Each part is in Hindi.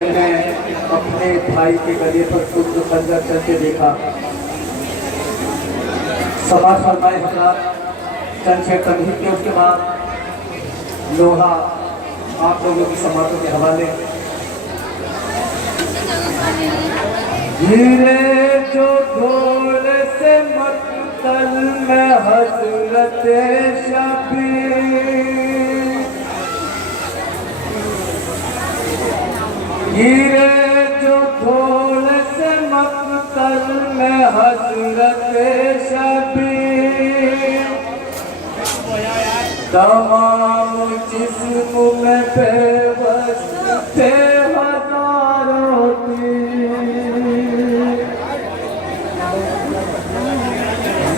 मैंने अपने भाई के गले पर खुद खंजर चलते देखा। समाज फरमाए हजरात, चंद छह तमहीद के उसके बाद लोहा आप लोगों की समातों के हवाले। हीरे जो ढोल से मक्तल में हजरत शबीर, हीरे जो ढोल से मक्तल में हजरत शबीर, तमाम जिस्म में बेबस थे हजारों तीर,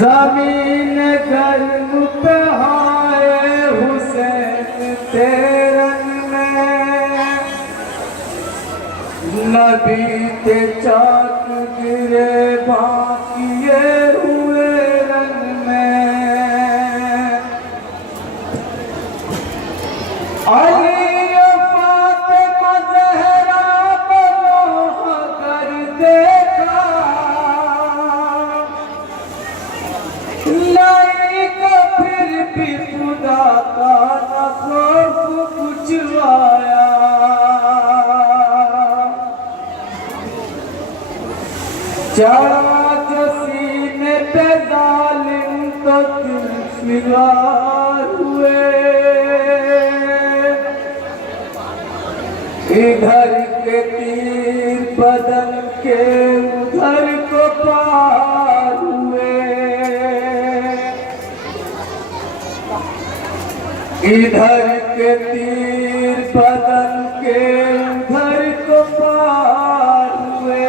जमीन गर्म पे हाय हुसैन तेरन में, नबी ते चाक गिरे बाकिए हुए रंग में, अली फातिमा ज़हरा बनो अगर देखा, नहीं को फिर भी खुदा का न खौफ कुछ आया, चढ़ा जो सीने पे जालिम तो दिल फिरार हुए, इधर के तीर बदन के उधर को पार हुए, इधर के तीर बदन के उधर को पार हुए,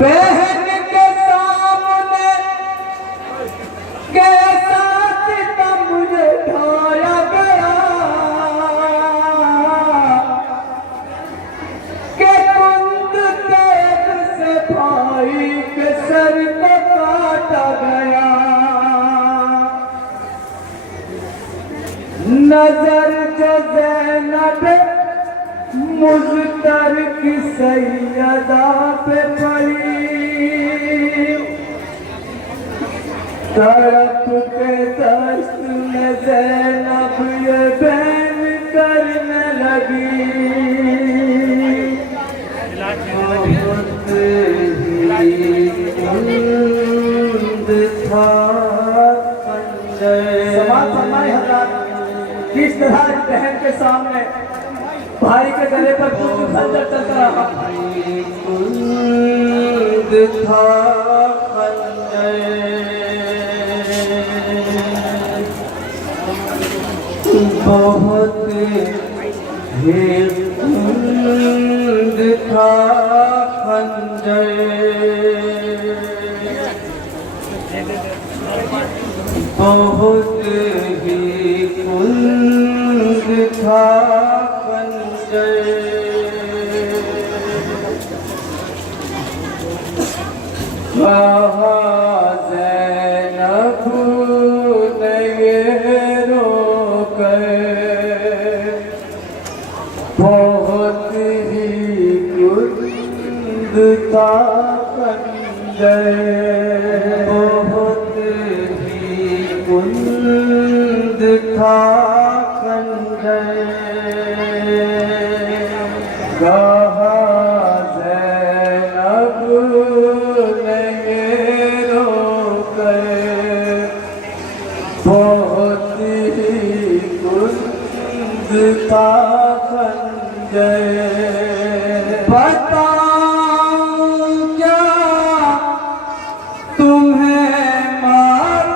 बहन के सामने कैसा सितम ढाया गया, के कुंद तेज से भाई के सर को काटा गया, नजर जो ज़ैनब मुज़्तर की सैयदा पे पड़ी, तड़प के दस्त में ज़ैनब ये बैन करने लगी, बहुत ही कुंद था समाज फरमाए हज़रात, किस तरह बहन के सामने भाई के गले पर कुछ खंजर चलता रहा, कुंद था बहुत ही कुंद था खंजर, बहुत ही कुंद था खंजर, कहा ज़ैनब ने ये रोकर, बहुत ही कुंद था खंजर, बहुत ही कुंद था खंजर, कहा ज़ैनब ने ये रोकर, बहुत ही कुंद था खंजर, बताऊं क्या तुम्हें मार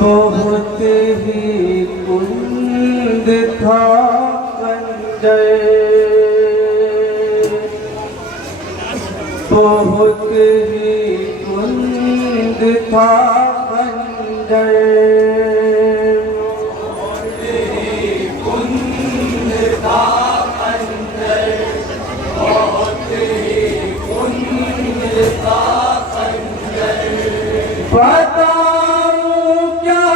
बहुत ही कुंद था खंजर, बहुत ही कुंद था खंजर, बहुत ही कुंद था खंजर, बहुत ही कुंद था खंजर, बताऊं क्या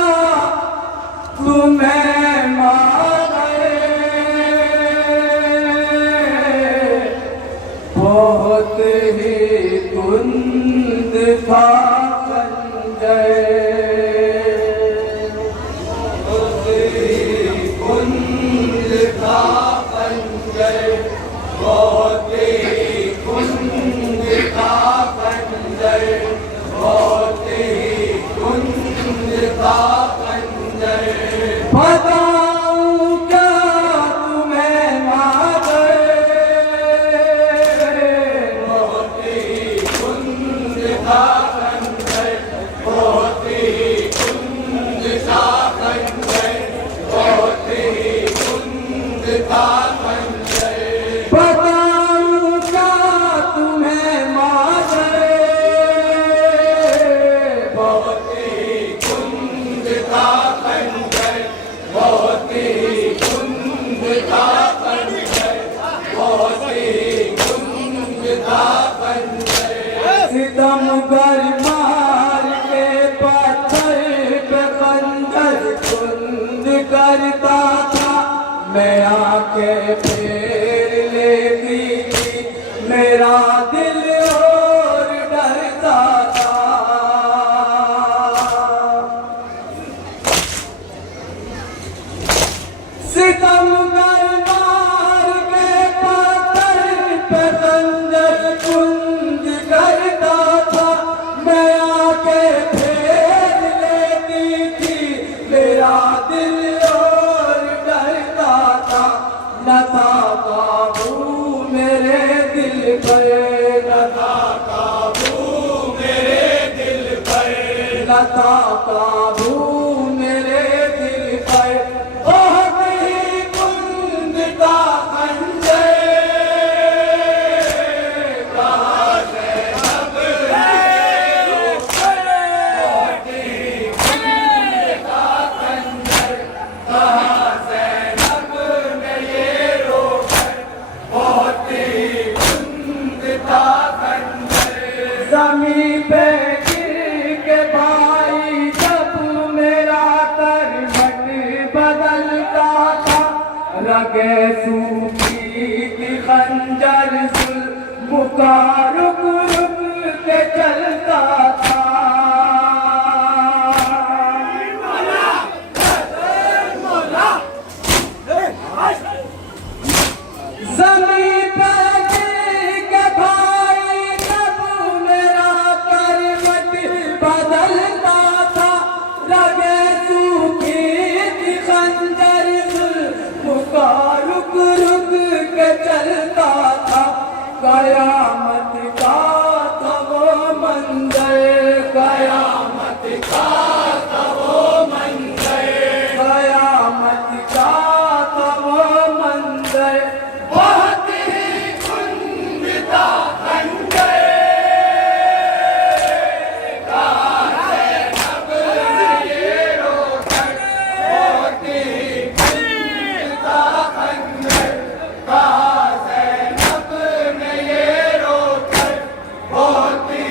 बताऊं क्या तुम्हें मादर, बहुत ही कुंद था खंजर, बहुत ही कुंद था खंजर, बहुत ही कुंद था खंजर। बताऊं क्या तुम्हें मादर, बहुत ही कुंद था खंजर, बहुत ही कुंद था खंजर, बहुत ही कुंद था खंजर। सितमगर मार के पत्थर पे खंजर कुंद करता था, मैं आके फेर लेती थी, मेरा दिल और डरता था। सितमगर मार के पत्थर पे खंजर कुंद करता था, मैं आके फेर लेती थी, मेरा दिल और डरता था। न था काबू मेरे दिल पर, न था काबू मेरे दिल पर, न था काबू मेरे दिल पर। बहुत ही कुंद था खंजर, कहाँ से अब बहुत ही कुंद था खंजर, कहाँ से अब में ये रोकर, बहुत ही कुंद था खंजर। ज़मीं पे गिर के भाई जब मेरा करवट बदलता था, रगे सूखी थी खंजर जुल्म का रुक रुक के चलता था। ज़मीं पे गिर के भाई जब मेरा करवट बदलता था, रगे सूखी थी खंजर जुल्म का रुक रुक के चलता था। कयामत का था वो मंजर, कयामत का था वो मंजर, कयामत का था वो मंजर। बहुत ही कुंद था खंजर, कहाँ से अब ये रोकर, बहुत ही कुंद था खंजर, कहाँ से अब में ये रोकर, बहुत ही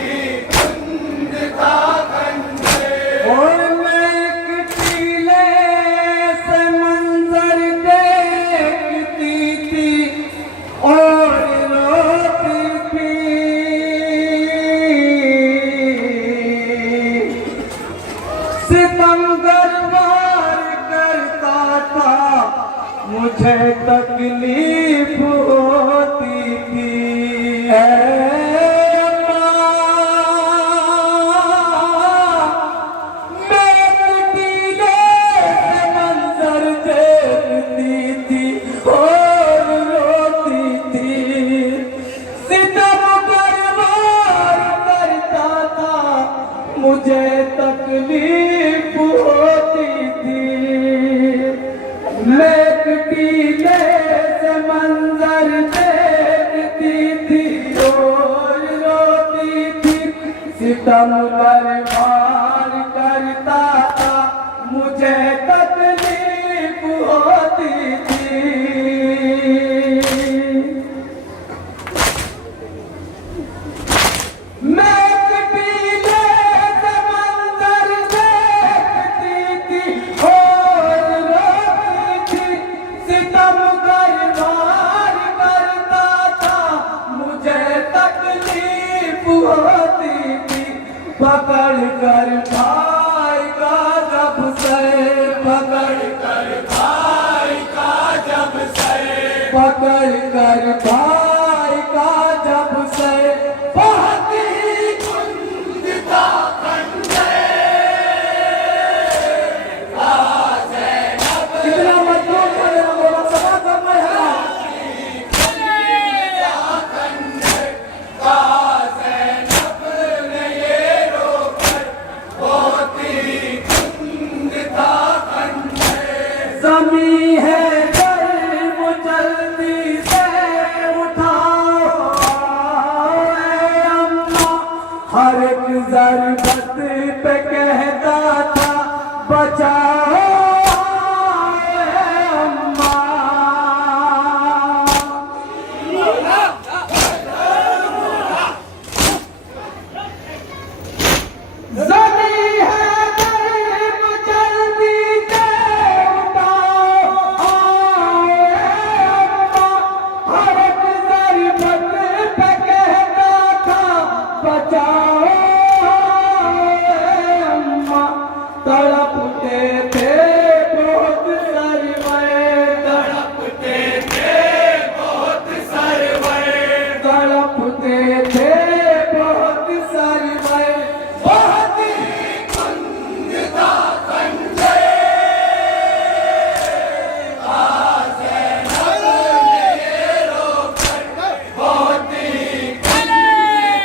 कुंद था खंजर। और मैं एक टीले से मंजर देखती थी और रोती थी, सितमगर वार करता था, मुझे तकलीफ होती थी। मैं टीले से मंजर देखती थी और रोती थी, सितमगर वार करता था, मुझे तकलीफ होती थी। मैं टीले से मंजर देखती थी और रोती थी, सितमगर वार करता था, मुझे तकलीफ होती थी। मैं टीले से मंजर देखती थी और रोती थी, सितमगर वार करता था, मुझे तकलीफ होती थी। पकड़ कर भाई का जब से, पकड़ कर भाई का जब से, पकड़ कर भाई का जब से, बहुत ही कुंद था खंजर, जमी है गर्म जल्दी से उठाओ ऐ अम्मा, हर एक जरूरत पे कहता था बचाओ ऐ अम्मा। तड़पते थे बहुत सरवर, तड़पते थे बहुत सरवर, तड़पते थे बहुत सरवर, बहुत ही कुंद था खंजर, बहुत ही कुंद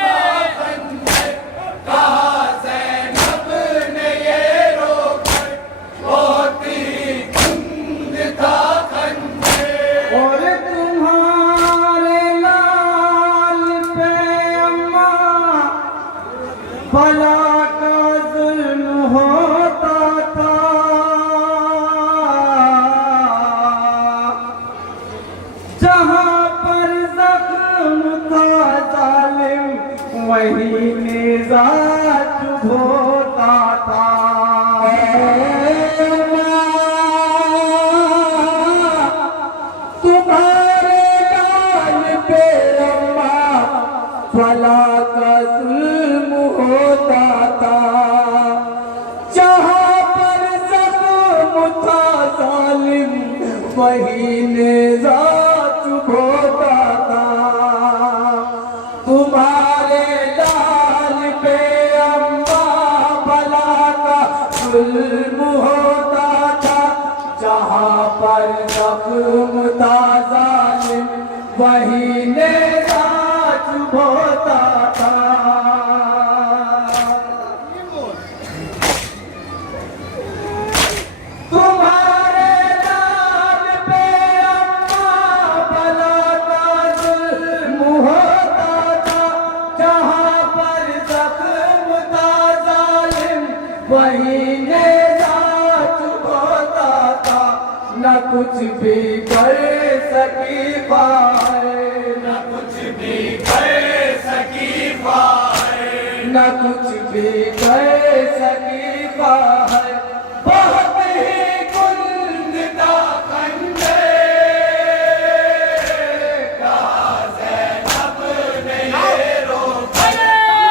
था खंजर, कहा ज़ैनब ने ये रोकर, बहुत ही कुंद था खंजर। और तुम्हारे लाल पे अम्मा भला का जुल्म होता था, जहाँ पर जख्म था जालिम वहीं नेज़ा चुभोता था। तुम्हारे गाल पे अम्मा भला का जुल्म होता था, जहाँ पर जख्म था जालिम वहीं नेज़ा चुभोता था। तुम्हारे लाल पे अम्मा भला का जुल्म होता था, जहाँ पर जख्म था जालिम वहीं नेज़ा चुभोता था। तुम्हारे लाल पे अम्मा भला का जुल्म होता था, जहाँ पर जख्म था जालिम वहीं नेज़ा चुभोता था। न कुछ भी कर सकी पाए, न कुछ भी कर सकी पाए, न कुछ भी कर सकी पाए, बहुत ही कुंद था खंजर, कहा ज़ैनब ने ये रोकर,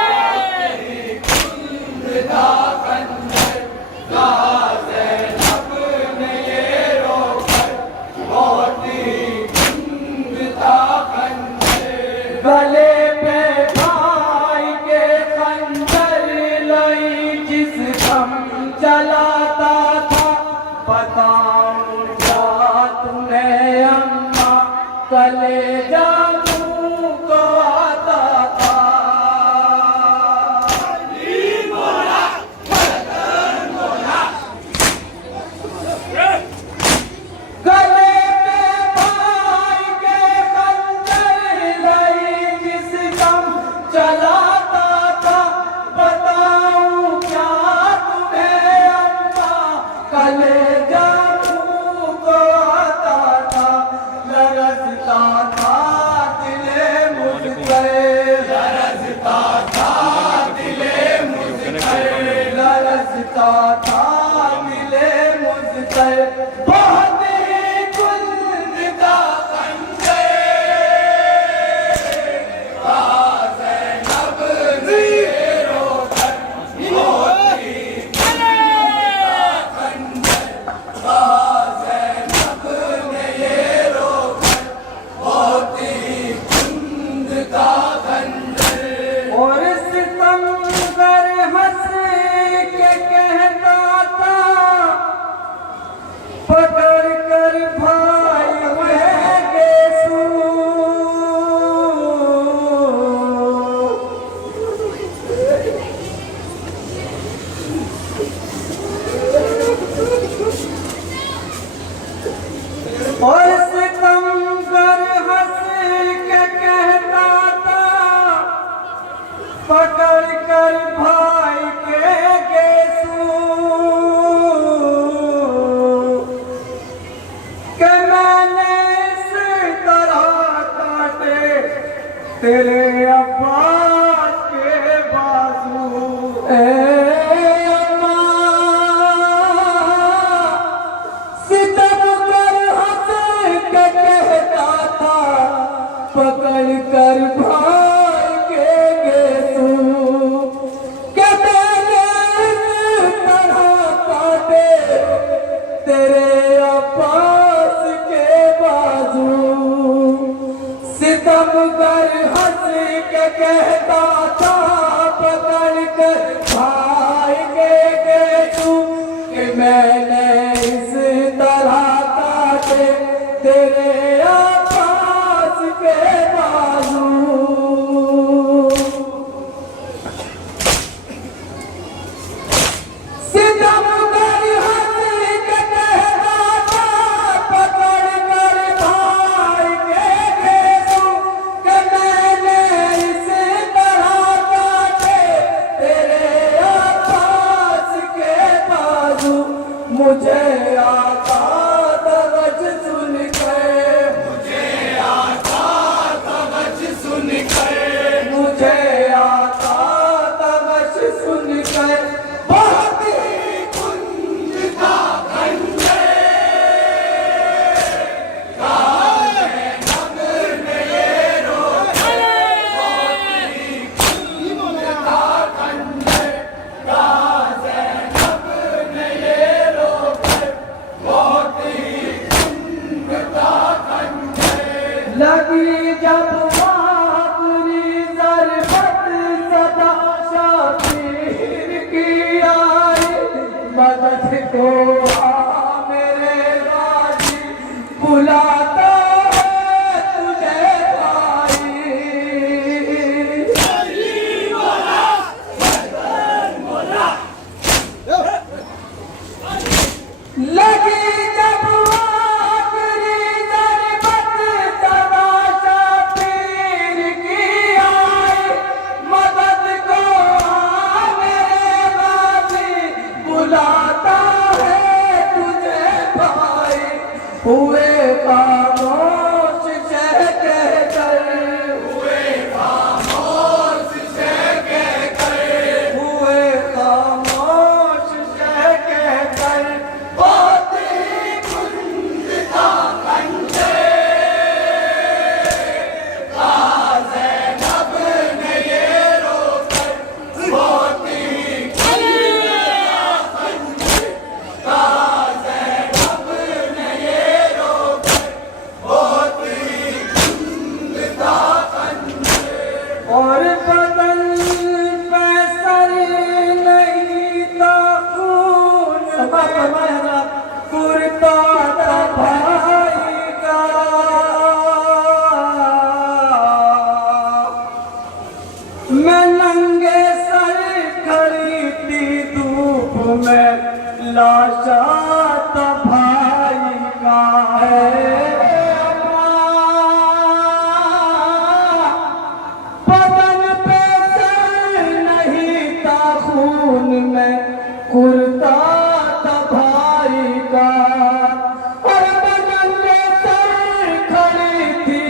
बहुत ही कुंद था खंजर, कहा ज़ैनब ने ये रोकर, बहुत ही कुंद था खंजर। गले पे भाई के खंजर लाई जिस दम चलाता था, बताऊं क्या तुम्हें अम्मा कलेजा मुँह को आता था। गले पे भाई के खंजर लाई जिस दम चलाता था, बताऊं क्या तुम्हें अम्मा कलेजा मुँह को आता था। लरज़ता था दिले मुझ पर, लरज़ता था दिले मुझ पर, लरज़ता था दिले मुझ पर, बहुत ही कुंद था खंजर, कहा ज़ैनब ने ये रोकर, बहुत ही कुंद था खंजर, कहा ज़ैनब ने ये रोकर, बहुत ही कुंद था खंजर। और सितमगर हंस के कहता था मैंने इस तरह काटे तेरे आकाश के बाजू। सितम कर हंस के कहता था पकड़ कर भाई के घेरू कि मैंने इस तरह काटे तेरे आकाश के बाजू। मुझे आता तवज सुन कर, मुझे आता तवज सुन कर, मुझे आता तवज सुन कर बहुत ही कुंज था खंडे लगी जब आखिरी ज़रबत सदा शातिर की आई। मदद को आ मेरे गाजी बुलाता है तुझे भाई। लगी जब आखिरी ज़रबत सदा शातिर की आई। मदद को आ मेरे गाजी बुलाता है तुझे भाई। हुए खामोश शह कहकर, हुए खामोश शह कहकर, हुए खामोश शह कहकर बहुत ही कुंज था खंडे ज़ैनब ने ये रोकर बहुत ही कुंज था खंडे ज़ैनब ने ये रोकर बहुत ही कुंज था खंडे। और बदन पे सर नहीं था खून, कुर्ता था भाई का। मैं नंगे सर खड़ी थी धूप में लाशा था भाई का। बदन पे सर नहीं था खून में कुर्ता था भाई का। और बदन पे सर खड़ी थी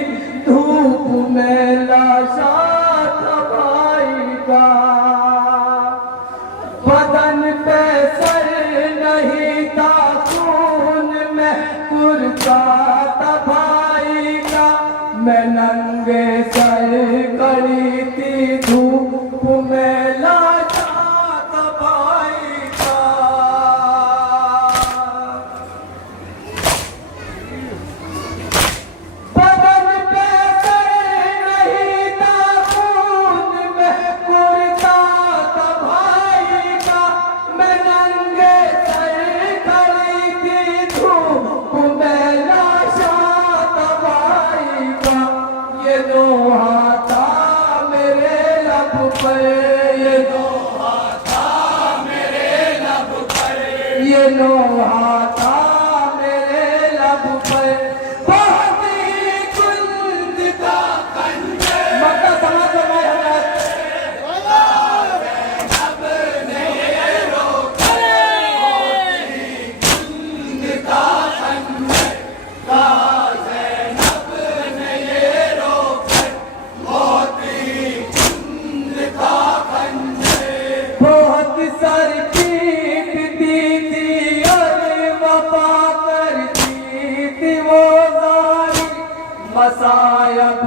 धूप में लाशा था भाई का। बदन पे सर नहीं था खून में कुर्ता था भाई का। मैं नंगे सर खड़ी थी धूप में लाशा था भाई का। बदन पे सर नहीं था खून में कुर्ता था भाई का। मैं नंगे सर खड़ी थी धूप में लाशा था भाई का। ये दोहा था मेरे लब पर, ये दोहा था मेरे लब पर, ये दोहा था मेरे लब पर बहुत ही कुंज था खंडे। मक्का समाज में ज़ैनब ने ये रोकर बहुत ही कुंज था खंडे। ज़ैनब ने ये रोकर बहुत ही कुंज था खंडे। बहुत सर पीटती थी और वफा करती थी वो जारी। मसायब